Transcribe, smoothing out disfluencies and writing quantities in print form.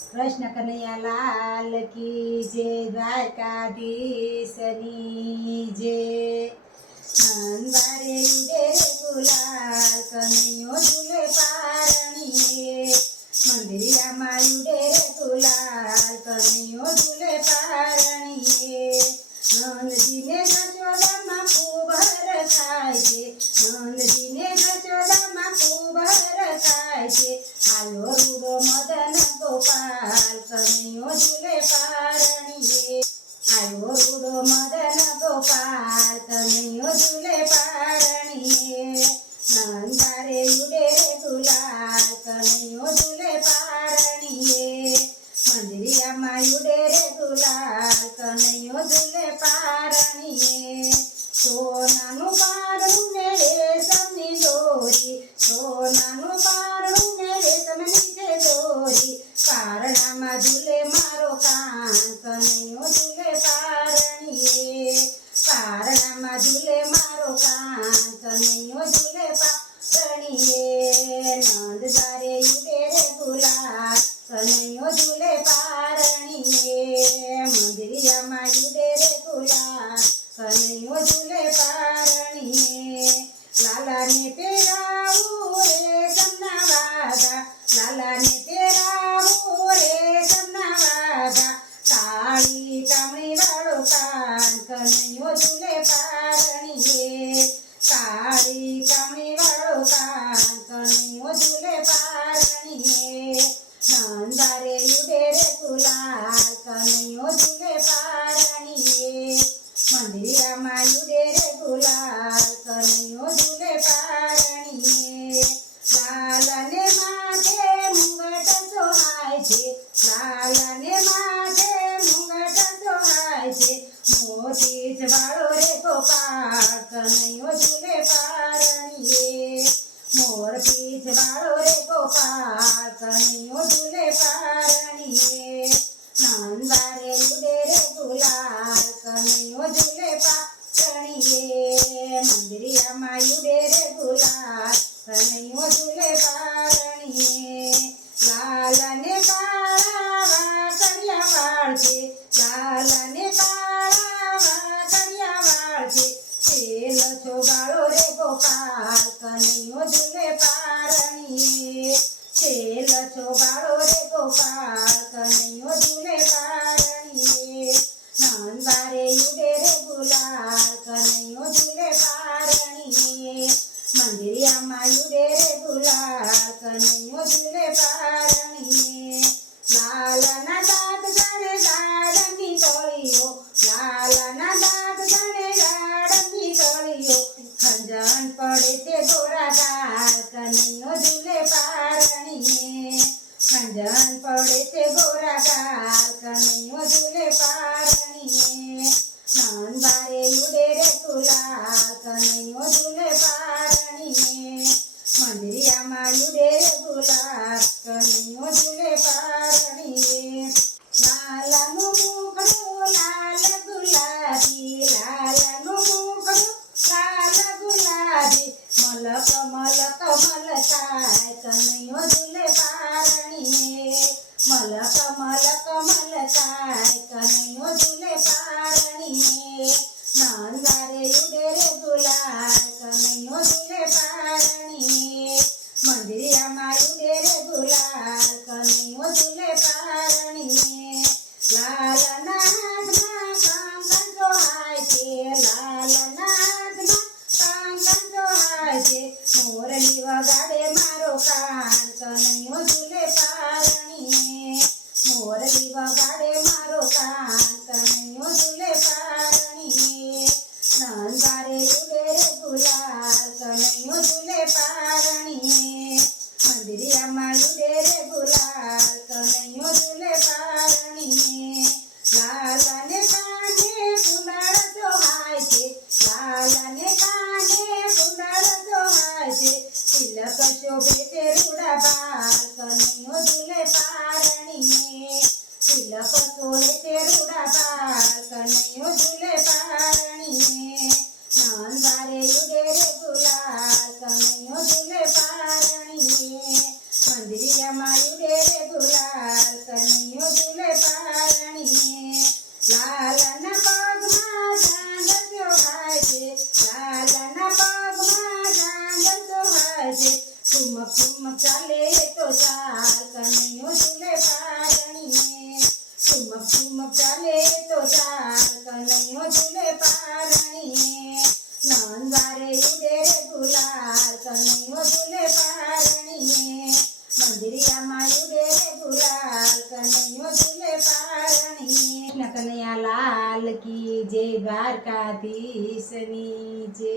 કૃષ્ણ કનૈયા લાલ કી જય, દ્વારકાધીશની જય। નંદવારે ઉડે ગુલાલ, કનૈયો ઝૂલે પારણીએ। મંદિરિયામાં ઉડે ગુલાલ, કનૈયો ઝૂલે પારણીએ। નંદજીને જશોદામાં ખૂબ હરખાય છે, નંદજીને જશોદામાં ખૂબ હરખાય છે। આયો રૂડો મદન ગોપાલ, કનૈયો ઝૂલે પારણીએ। આયો રૂડો મદન ગોપાલ, કનૈયો ઝૂલે પારણીએ। નંદારે ઉડે ગુલાલ, કનૈયો ઝૂલે પારણીએ। મંદિરિયામાં ઉડે ગુલાલ, કનૈયો ઝૂલે પારણીએ। સોનાનું પારણું ને રેશમની દોરી, સોનાનું પારણું ને રેશમની છે દોરી। પારણામાં ઝૂલે મારો કાન, કનૈયો ઝૂલે પારણીએ। પારણામાં ઝૂલે મારો કાન, કનૈયો ઝૂલે પારણીએ। નંદ દ્વારે ઉડે ગુલાલ, કનૈયો ઝૂલે પારણીએ। મંદિરિયામાં ઉડે ગુલાલ, કનૈયો ઝૂલે પારણીએ। લાલાને પહેરાવું રેશમના વાઘા, લાલાને પહેરાવું રેશમના વાઘા। કાળી કામણી વાળો કાન, કનૈયો ઝૂલે પારણીએ। કાળી કામણી વાળો કાન, કનૈયો ઝૂલે પારણીએ। નંદારે ઉડે ગુલાલ, કનૈયો ઝૂલે પારણીએ। મંદિરિયામાં ઉડે ગુલાલ, કનૈયો ઝૂલે પારણીએ। લાલને માથે મુંગટ સોહાય છે, લાલને માથે મુંગટ સોહાય છે। મોતી જ વાળો રે ગોપાલ, કનૈયો ઝૂલે પારણીએ। મોર પીછ વાળો રે ગોપાલ, કનૈયો ઝૂલે પારણીએ। નંદવારે ઉડે ગુલાલ, કનૈયો ઝૂલે પારણીએ। મંદિરિયામાં ઉડે ગુલાલ, કનૈયો ઝૂલે પારણીએ। લાલને કાળા વાકડિયા વાળ છે, લાલને કાળા વાકડિયા વાળ છે। તેલ છોગાળો રે ગોપાલ, કનૈયો ઝૂલે પારણીએ। તેલ છોગાળો રે ગોપાલ, કનૈયો ઝૂલે પારણીએ। નંદવારે ઉડે ગુલાલ, કનૈયો ઝૂલે પારણીએ। મંદિરિયામાં ઉડે ગુલાલ, કનૈયો ઝૂલે પારણીએ। લાલના દાંત જાણે દાડમની કળીઓ, લાલના દાંત જાણે દાડમની કળીઓ। ખંજન પડે તે ગોરા ગાલ, કનૈયો ઝૂલે પારણીએ। ખંજન પડે તે ગોરા ગાલ, કનૈયો ઝૂલે પારણીએ। નંદવારે ઉડે ગુલાલ, કનૈયો ઝૂલે પારણીએ। મંદિરિયામાં ઉડે ગુલાલ, કનૈયો ઝૂલે પારણીએ। લાલાનું મુખડું લાલ ગુલાબી, લાલાનું મુખડું લાલ ગુલાબી। મલક મલક મલકાય, કનૈયો ઝૂલે પારણીએ। મલક મલક મલકાય, કનૈયો ઝૂલે પારણીએ। નંદારે ઉડે ગુલાલ, કનૈયો ઝૂલે પારણીએ। મંદિરિયામાં ઉડે ગુલાલ, કનૈયો ઝૂલે પારણીએ। લાલના હાથમાં કંકણ સોહાય છે, લાલના હાથમાં કંકણ સોહાય છે। મોરલી વગાડે મારો કાન, કનૈયો ઝૂલે પારણીએ। મોરલી વગાડે મારો કાન, કનૈયો ઝૂલે ઉડે રે ગુલાલ કનૈયો ઝૂલે પારણી કૃષ્ણ કનૈયા લાલ કી જય દ્વારકાધીશની જય